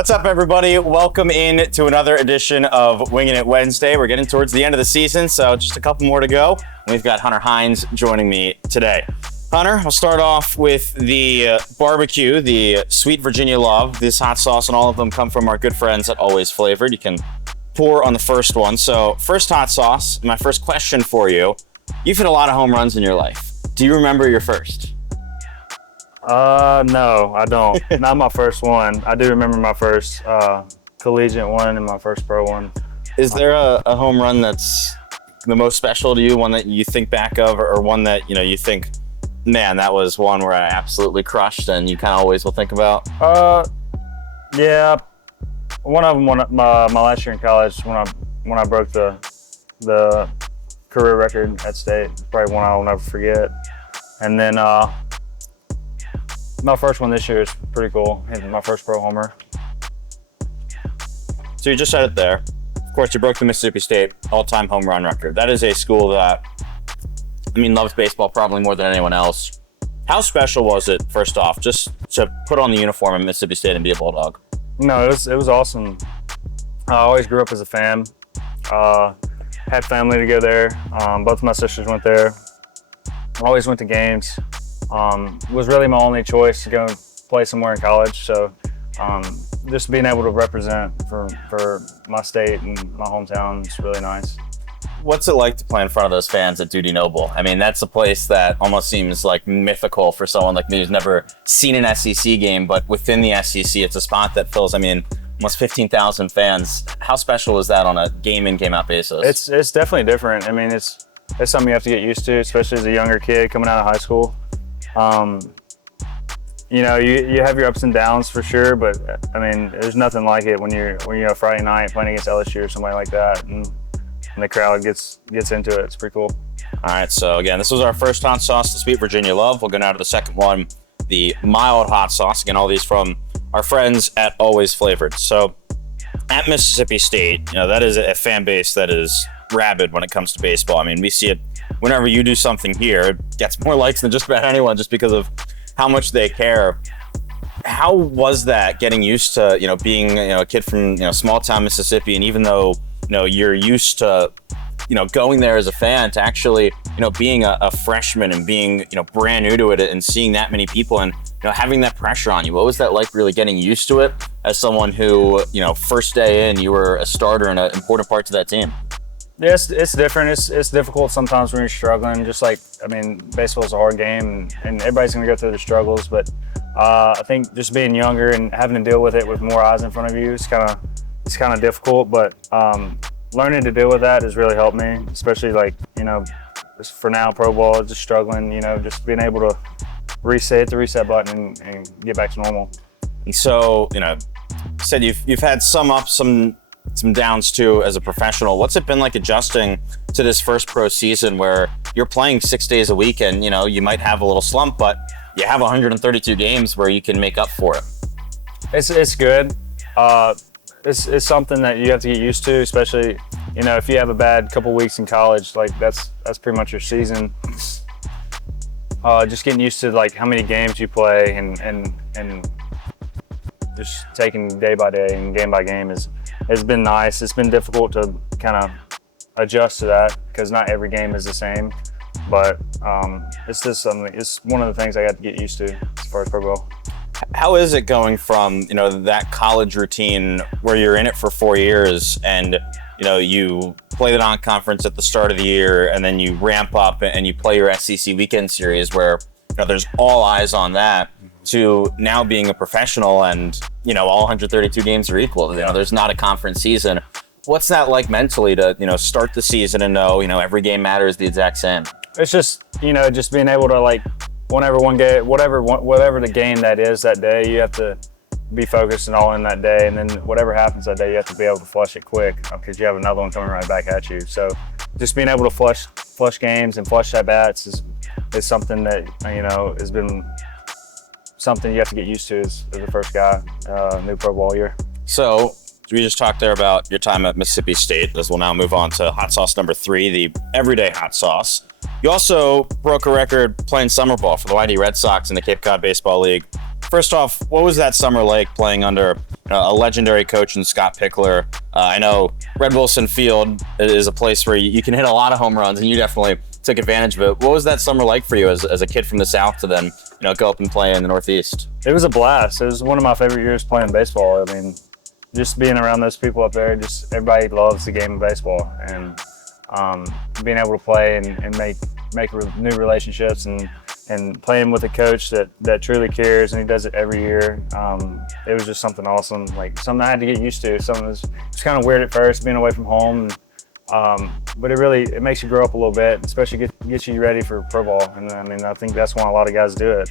What's up, everybody? Welcome in to another edition of Winging It Wednesday. We're getting towards the end of the season, so just a couple more to go. We've got Hunter Hines joining me today. Hunter, I'll start off with the barbecue, the Sweet Virginia Love. This hot sauce and all of them come from our good friends at Always Flavored. You can pour on the first one. So, first hot sauce, my first question for you. You've hit a lot of home runs in your life. Do you remember your first? No, I don't. Not my first one. I do remember my first collegiate one and my first pro one. Is there a home run that's the most special to you, one that you think back of, or one that, you think, man, that was one where I absolutely crushed and you kind of always will think about? Yeah. One of them, my last year in college, when I broke the career record at state, probably one I'll never forget. And then my first one this year is pretty cool. Hitting my first pro homer. So you just said it there. Of course, you broke the Mississippi State all-time home run record. That is a school that, loves baseball probably more than anyone else. How special was it, first off, just to put on the uniform at Mississippi State and be a Bulldog? No, it was awesome. I always grew up as a fan. Had family to go there. Both of my sisters went there. Always went to games. Was really my only choice to go play somewhere in college. So just being able to represent for my state and my hometown is really nice. What's it like to play in front of those fans at Dudy Noble? That's a place that almost seems like mythical for someone like me who's never seen an SEC game, but within the SEC, it's a spot that fills, almost 15,000 fans. How special is that on a game-in, game-out basis? It's definitely different. It's something you have to get used to, especially as a younger kid coming out of high school. You have your ups and downs for sure, but there's nothing like it when you're a Friday night playing against LSU or somebody like that, and the crowd gets into it. It's pretty cool. All right, so again, this was our first hot sauce, the Sweet Virginia Love. We'll go now to the second one, the mild hot sauce. Again, all these from our friends at Always Flavored. So at Mississippi State, that is a fan base that is rabid when it comes to baseball. We see it whenever you do something here. It gets more likes than just about anyone just because of how much they care. How was that getting used to, being, a kid from, small town Mississippi, and even though, you're used to, going there as a fan, to actually, being a freshman and being, brand new to it and seeing that many people and, having that pressure on you? What was that like, really getting used to it as someone who, first day in, you were a starter and an important part to that team? Yeah, it's different. It's difficult sometimes when you're struggling. Just like, baseball's a hard game, and everybody's going to go through the struggles. But I think just being younger and having to deal with it with more eyes in front of you, it's kind of difficult. But learning to deal with that has really helped me, especially just for now, pro ball, just struggling. Just being able to hit the reset button and get back to normal. And so, you said you've had some ups, some downs too as a professional. What's it been like adjusting to this first pro season where you're playing 6 days a week and you might have a little slump, but you have 132 games where you can make up for it? It's good. It's something that you have to get used to, especially if you have a bad couple weeks in college, like that's pretty much your season. Just getting used to how many games you play and just taking day by day and game by game has been nice. It's been difficult to kind of adjust to that because not every game is the same. But it's just something. It's one of the things I got to get used to as far as pro ball. How is it going from that college routine where you're in it for 4 years and you play the non-conference at the start of the year and then you ramp up and you play your SEC weekend series where there's all eyes on that, to now being a professional and all 132 games are equal. There's not a conference season. What's that like mentally to start the season and know every game matters the exact same? It's just just being able to whenever one game, whatever the game that is that day, you have to be focused and all in that day, and then whatever happens that day, you have to be able to flush it quick because you have another one coming right back at you. So just being able to flush games and flush at bats is something that has been something you have to get used to as the first guy, new pro ball year. So we just talked there about your time at Mississippi State, as we'll now move on to hot sauce number 3, the everyday hot sauce. You also broke a record playing summer ball for the YD Red Sox in the Cape Cod Baseball League First off, what was that summer like playing under a legendary coach in Scott Pickler? I know Red Wilson Field is a place where you can hit a lot of home runs, and you definitely took advantage of it. What was that summer like for you as a kid from the South to then go up and play in the Northeast? It was a blast. It was one of my favorite years playing baseball. I mean, just being around those people up there, just everybody loves the game of baseball, and being able to play and make new relationships and playing with a coach that truly cares, and he does it every year. It was just something awesome, like something I had to get used to. Something that was kind of weird at first, being away from home, but it makes you grow up a little bit, especially gets you ready for pro ball. And I mean, I think that's why a lot of guys do it.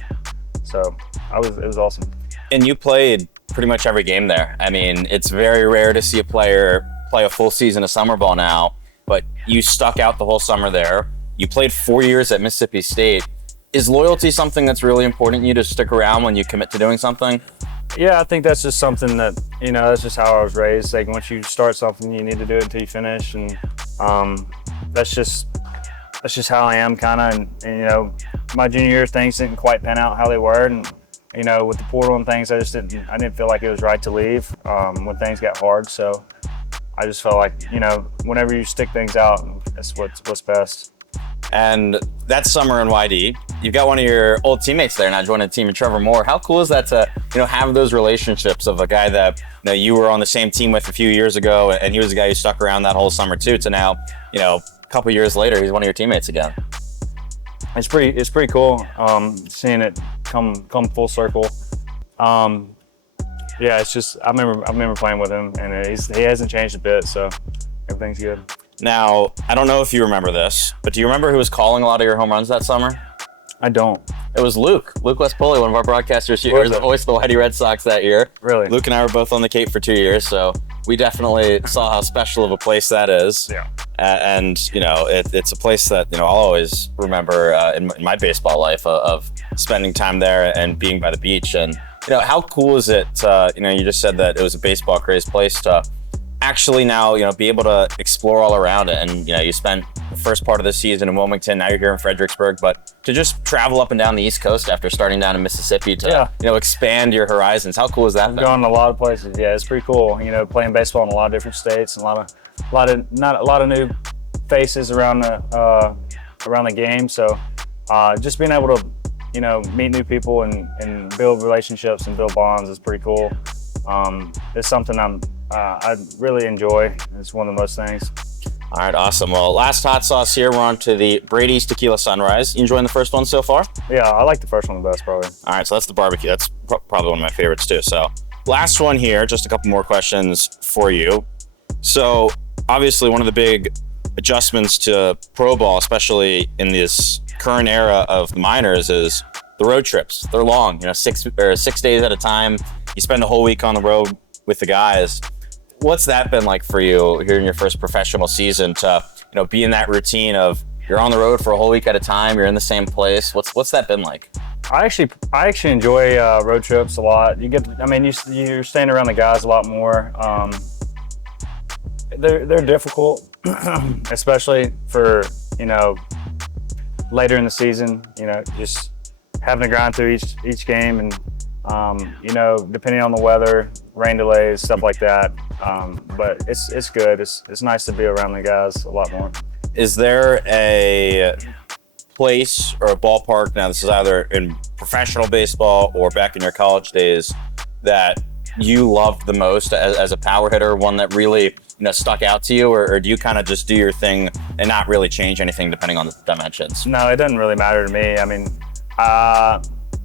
So it was awesome. And you played pretty much every game there. I mean, it's very rare to see a player play a full season of summer ball now, but you stuck out the whole summer there. You played 4 years at Mississippi State. Is loyalty something that's really important to you to stick around when you commit to doing something? Yeah, I think that's just something that, that's just how I was raised. Like, once you start something, you need to do it until you finish. And that's just how I am, kind of. And, my junior year, things didn't quite pan out how they were. And, with the portal and things, I didn't feel like it was right to leave when things got hard. So I just felt like, whenever you stick things out, that's what's best. And that summer in YD, you've got one of your old teammates there now joining the team, and Trevor Moore. How cool is that to, have those relationships of a guy that you were on the same team with a few years ago, and he was the guy who stuck around that whole summer too, to now, a couple years later, he's one of your teammates again. It's pretty cool seeing it come full circle. Yeah, it's just I remember playing with him, and he hasn't changed a bit, so everything's good. Now, I don't know if you remember this, but do you remember who was calling a lot of your home runs that summer? I don't. It was Luke Westpoli, one of our broadcasters. He was the voice of the Whitey Red Sox that year. Really? Luke and I were both on the Cape for 2 years, so we definitely saw how special of a place that is. Yeah. And, it's a place that, I'll always remember in my baseball life of spending time there and being by the beach. And, how cool is it, you just said that it was a baseball crazed place to actually now, be able to explore all around it. And, you spent the first part of the season in Wilmington, now you're here in Fredericksburg, but to just travel up and down the East Coast after starting down in Mississippi to, expand your horizons. How cool is that? Going to a lot of places. Yeah, it's pretty cool. Playing baseball in a lot of different states and a lot of new faces around the game. So just being able to, meet new people and build relationships and build bonds is pretty cool. It's something I really enjoy. It's one of the most things. All right, awesome. Well, last hot sauce here. We're on to the Brady's Tequila Sunrise. You enjoying the first one so far? Yeah, I like the first one the best, probably. All right, so that's the barbecue. That's probably one of my favorites too. So last one here, just a couple more questions for you. So obviously one of the big adjustments to pro ball, especially in this current era of the minors, is the road trips. They're long, 6 days at a time. You spend a whole week on the road with the guys. What's that been like for you here in your first professional season to, be in that routine of you're on the road for a whole week at a time, you're in the same place? What's that been like? I actually enjoy road trips a lot. You're staying around the guys a lot more. They're difficult, especially for, later in the season, just having to grind through each game and, depending on the weather, rain delays, stuff like that. But it's good. It's nice to be around the guys a lot more. Is there a place or a ballpark, now this is either in professional baseball or back in your college days, that you loved the most as a power hitter, one that really stuck out to you, or do you kind of just do your thing and not really change anything depending on the dimensions? No, it doesn't really matter to me. I mean,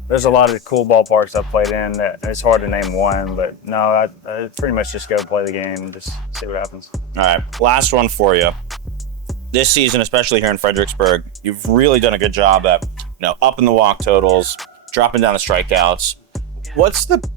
there's a lot of cool ballparks I've played in that it's hard to name one, but no, I pretty much just go play the game and just see what happens. All right, last one for you. This season, especially here in Fredericksburg, you've really done a good job at, upping the walk totals, dropping down the strikeouts. What's the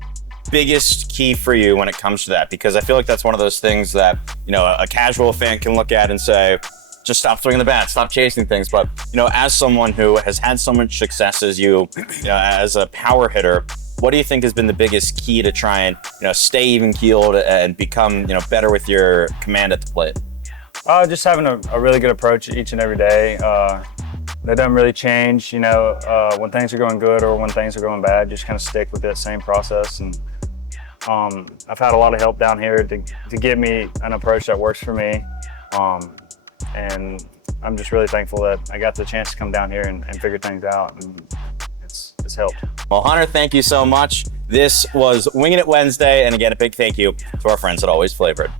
biggest key for you when it comes to that? Because I feel like that's one of those things that, a casual fan can look at and say, just stop swinging the bat, stop chasing things. But, as someone who has had so much success as you, as a power hitter, what do you think has been the biggest key to try and, stay even keeled and become, better with your command at the plate? Just having a really good approach each and every day. That doesn't really change, you know, when things are going good or when things are going bad, just kind of stick with that same process. And I've had a lot of help down here to give me an approach that works for me. And I'm just really thankful that I got the chance to come down here and figure things out. And it's helped. Well, Hunter, thank you so much. This was Winging It Wednesday. And again, a big thank you to our friends at Always Flavored.